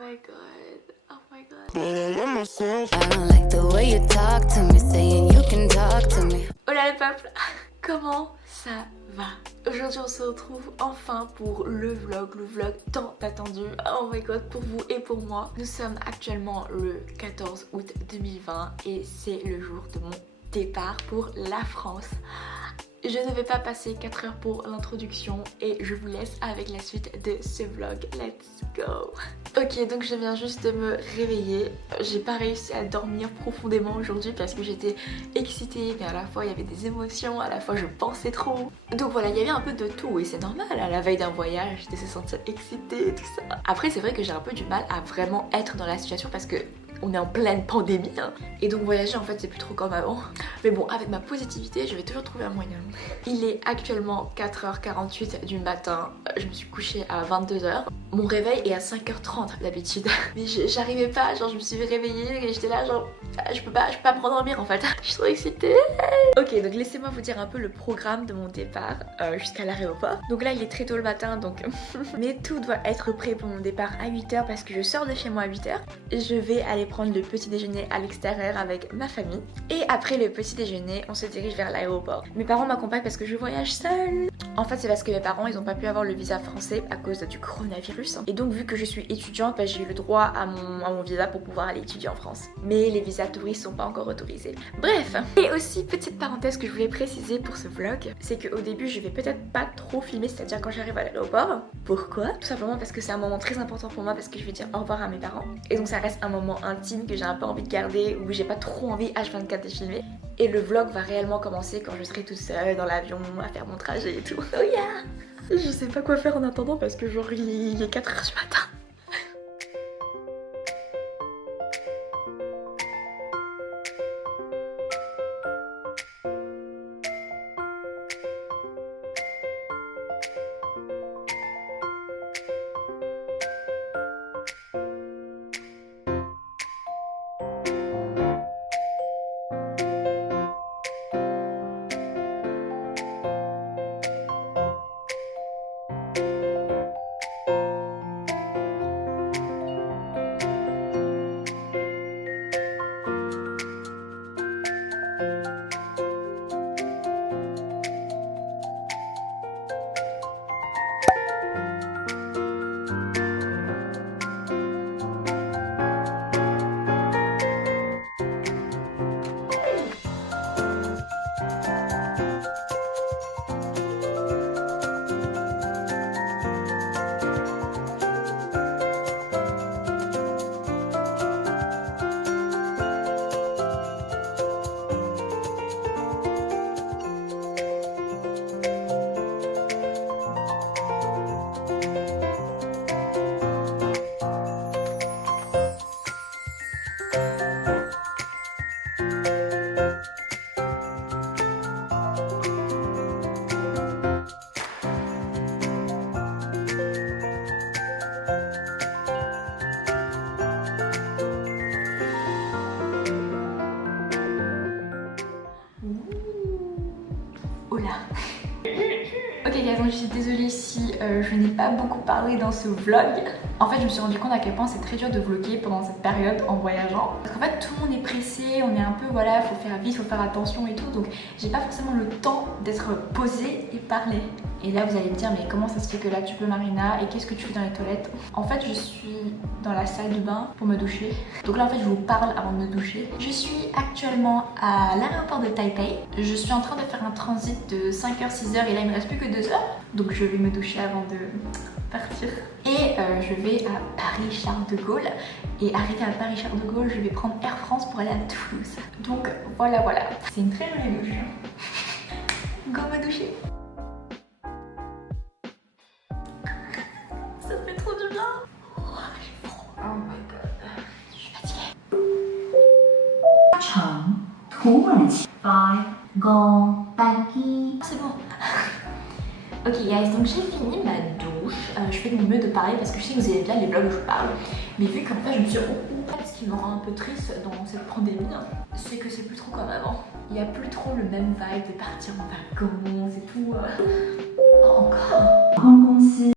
my god. Oh my god. I don't like the way you talk to me, saying you can talk to me. Hola le peuple. Comment ça va? Aujourd'hui on se retrouve enfin pour le vlog tant attendu. Oh my god, pour vous et pour moi. Nous sommes actuellement le 14 août 2020 et c'est le jour de mon départ pour la France. Je ne vais pas passer 4 heures pour l'introduction et je vous laisse avec la suite de ce vlog. Let's go! Ok, donc je viens juste de me réveiller. J'ai pas réussi à dormir profondément aujourd'hui parce que j'étais excitée, mais à la fois il y avait des émotions, à la fois je pensais trop. Donc voilà, il y avait un peu de tout et c'est normal, à la veille d'un voyage, j'étais se sentir excitée et tout ça. Après c'est vrai que j'ai un peu du mal à vraiment être dans la situation parce que on est en pleine pandémie hein. Et donc voyager en fait c'est plus trop comme avant. Mais bon, avec ma positivité je vais toujours trouver un moyen. Il est actuellement 4h48 du matin. Je me suis couchée à 22h. Mon réveil est à 5h30 d'habitude. Mais j'arrivais pas, genre je me suis réveillée et j'étais là genre je peux pas me rendormir en fait. Je suis trop excitée. Ok, donc laissez-moi vous dire un peu le programme de mon départ jusqu'à l'aéroport. Donc là il est très tôt le matin donc mais tout doit être prêt pour mon départ à 8h parce que je sors de chez moi à 8h. Je vais aller prendre le petit déjeuner à l'extérieur avec ma famille. Et après le petit déjeuner, on se dirige vers l'aéroport. Mes parents m'accompagnent parce que je voyage seule. En fait c'est parce que mes parents ils ont pas pu avoir le visa français à cause du coronavirus. Et donc vu que je suis étudiante, bah, j'ai eu le droit à mon visa pour pouvoir aller étudier en France. Mais les visas touristes sont pas encore autorisés. Bref. Et aussi petite parenthèse que je voulais préciser pour ce vlog, c'est qu'au début je vais peut-être pas trop filmer, c'est-à-dire quand j'arrive à l'aéroport. Pourquoi? Tout simplement parce que c'est un moment très important pour moi parce que je vais dire au revoir à mes parents. Et donc ça reste un moment intime que j'ai un peu envie de garder, où j'ai pas trop envie H24 de filmer. Et le vlog va réellement commencer quand je serai toute seule dans l'avion à faire mon trajet et tout. Oh yeah! Je sais pas quoi faire en attendant parce que genre il est 4h du matin. Ok guys, donc je suis désolée si je n'ai pas beaucoup parlé dans ce vlog. En fait je me suis rendu compte à quel point c'est très dur de vlogger pendant cette période en voyageant. Parce qu'en fait tout le monde est pressé, on est un peu voilà, faut faire vite, faut faire attention et tout. Donc j'ai pas forcément le temps d'être posée et parler. Et là vous allez me dire mais comment ça se fait que là tu peux Marina et qu'est-ce que tu fais dans les toilettes? En fait je suis dans la salle de bain pour me doucher. Donc là en fait je vous parle avant de me doucher. Je suis actuellement à l'aéroport de Taipei. Je suis en train de faire un transit de 5h, 6h et là il me reste plus que 2 heures. Donc je vais me doucher avant de partir. Et je vais à Paris-Charles de Gaulle. Et arrivé à Paris-Charles de Gaulle, je vais prendre Air France pour aller à Toulouse. Donc voilà. C'est une très jolie douche. Go me doucher. Ça fait trop du bien. Oh, j'ai froid. Oh my god. Je suis fatiguée. C'est bon. Ok guys, donc j'ai fini ma douche. Je fais de mon mieux de parler parce que je sais que vous avez bien les vlogs où je parle. Mais vu qu'en fait je me suis ce qui me rend un peu triste dans cette pandémie, c'est que c'est plus trop comme avant. Il n'y a plus trop le même vibe de partir en vacances et tout. Encore.